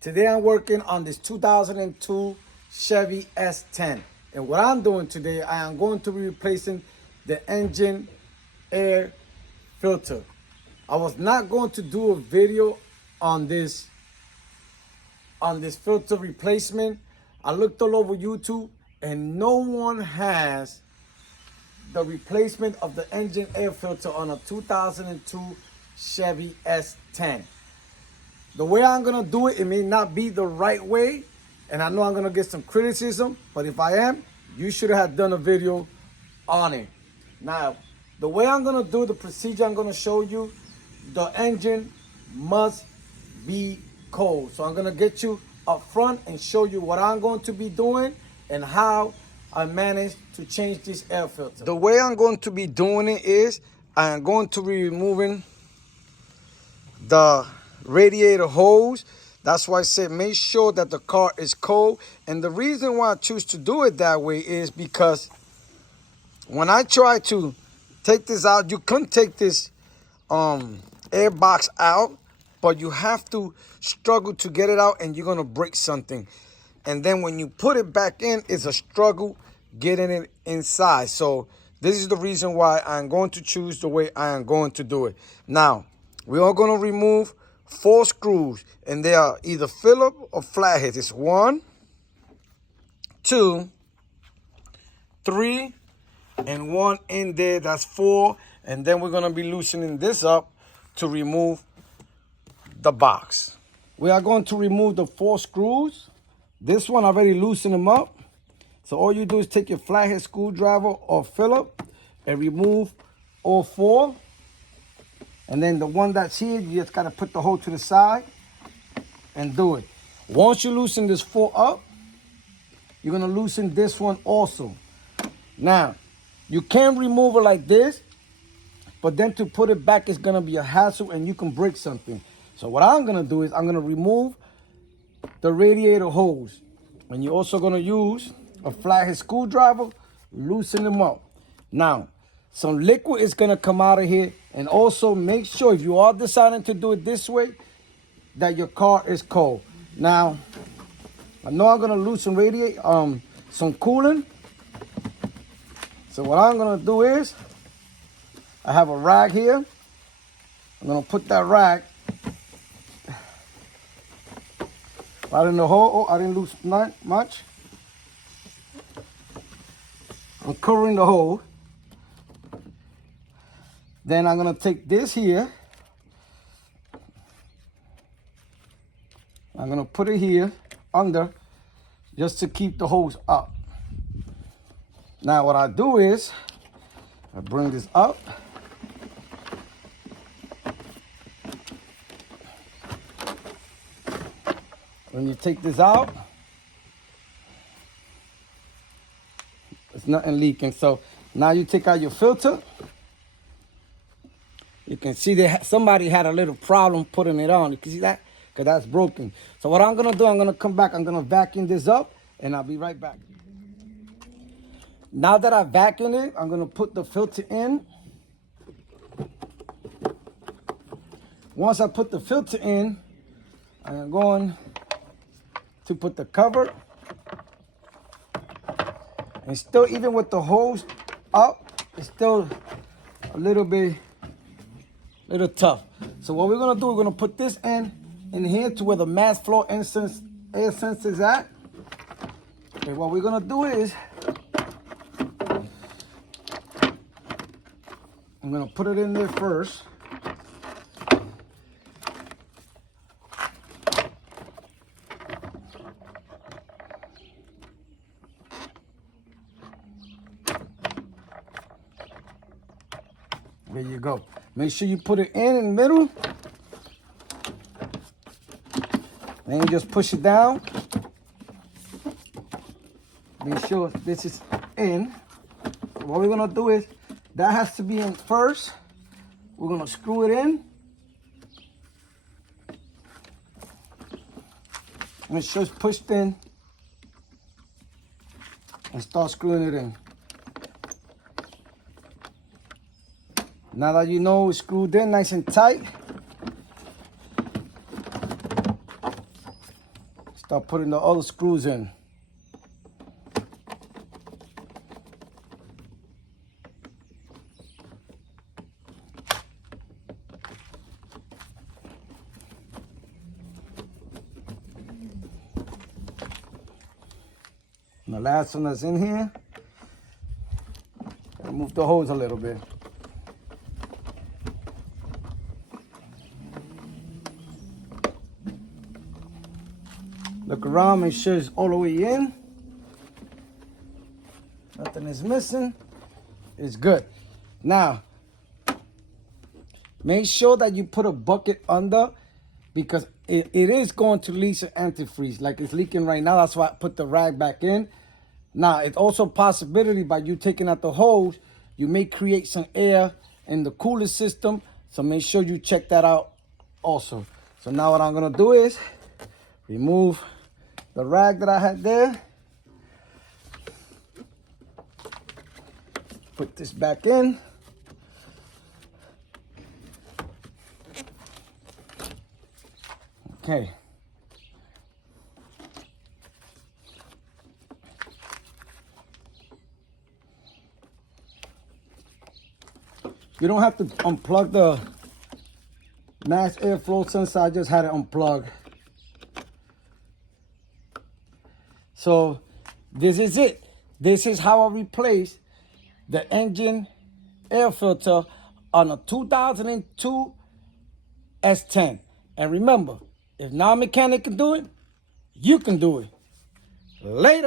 Today I'm working on this 2002 Chevy S10. And what I'm doing today, I am going to be replacing the engine air filter. I was not going to do a video on this filter replacement. I looked all over YouTube and no one has the replacement of the engine air filter on a 2002 Chevy S10. The way I'm gonna do it, it may not be the right way, and I know I'm gonna get some criticism, but if I am, you should have done a video on it. Now, the way I'm gonna do the procedure I'm gonna show you, the engine must be cold. So I'm gonna get you up front and show you what I'm going to be doing and how I managed to change this air filter. The way I'm going to be doing it is I'm going to be removing the radiator hose. That's why I said make sure that the car is cold. And the reason why I choose to do it that way is because when I try to take this out, you can take this air box out, but you have to struggle to get it out and you're gonna break something. And then when you put it back in, it's a struggle getting it inside. So this is the reason why I'm going to choose the way I am going to do it. Now, we are going to remove 4 screws, and they are either Phillips or flatheads. It's 1, 2, 3, and 1 in there. That's 4. And then we're going to be loosening this up to remove the box. We are going to remove the 4 screws. This one I already loosened them up. So all you do is take your flathead screwdriver or Phillips and remove all 4. And then the one that's here, you just gotta put the hole to the side and do it. Once you loosen this 4 up, you're gonna loosen this one also. Now, you can remove it like this, but then to put it back is gonna be a hassle and you can break something. So what I'm gonna do is I'm gonna remove the radiator hose. And you're also gonna use a flathead screwdriver, loosen them up. Now, some liquid is gonna come out of here, and also make sure if you are deciding to do it this way, that your car is cold. Now, I know I'm gonna lose some some coolant. So what I'm gonna do is, I have a rag here. I'm gonna put that rag right in the hole. Oh, I didn't lose not much. I'm covering the hole. Then I'm gonna take this here. I'm gonna put it here under just to keep the hose up. Now what I do is I bring this up. When you take this out, there's nothing leaking. So now you take out your filter. You can see that somebody had a little problem putting it on. You can see that? Because that's broken. So what I'm going to do, I'm going to come back. I'm going to vacuum this up, and I'll be right back. Now that I vacuumed it, I'm going to put the filter in. Once I put the filter in, I'm going to put the cover. And still, even with the hose up, it's still a little tough. So what we're gonna do, we're gonna put this in here to where the mass flow air sense is at. And what we're gonna do is, I'm gonna put it in there first. There you go. Make sure you put it in the middle. Then you just push it down. Make sure this is in. What we're gonna do is, that has to be in first. We're gonna screw it in. Make sure it's pushed in. And start screwing it in. Now that you know it's screwed in nice and tight, Start putting the other screws in. And the last one that's in here, remove the hose a little bit. Look around, make sure it's all the way in. Nothing is missing. It's good. Now, make sure that you put a bucket under, because it is going to leak some antifreeze like it's leaking right now. That's why I put the rag back in. Now, it's also a possibility by you taking out the hose, you may create some air in the cooler system. So make sure you check that out also. So now what I'm gonna do is remove the rag that I had there. Put this back in. Okay. You don't have to unplug the mass airflow sensor. I just had it unplugged. So this is it. This is how I replace the engine air filter on a 2002 S10. And remember, if non-mechanic can do it, you can do it. Later.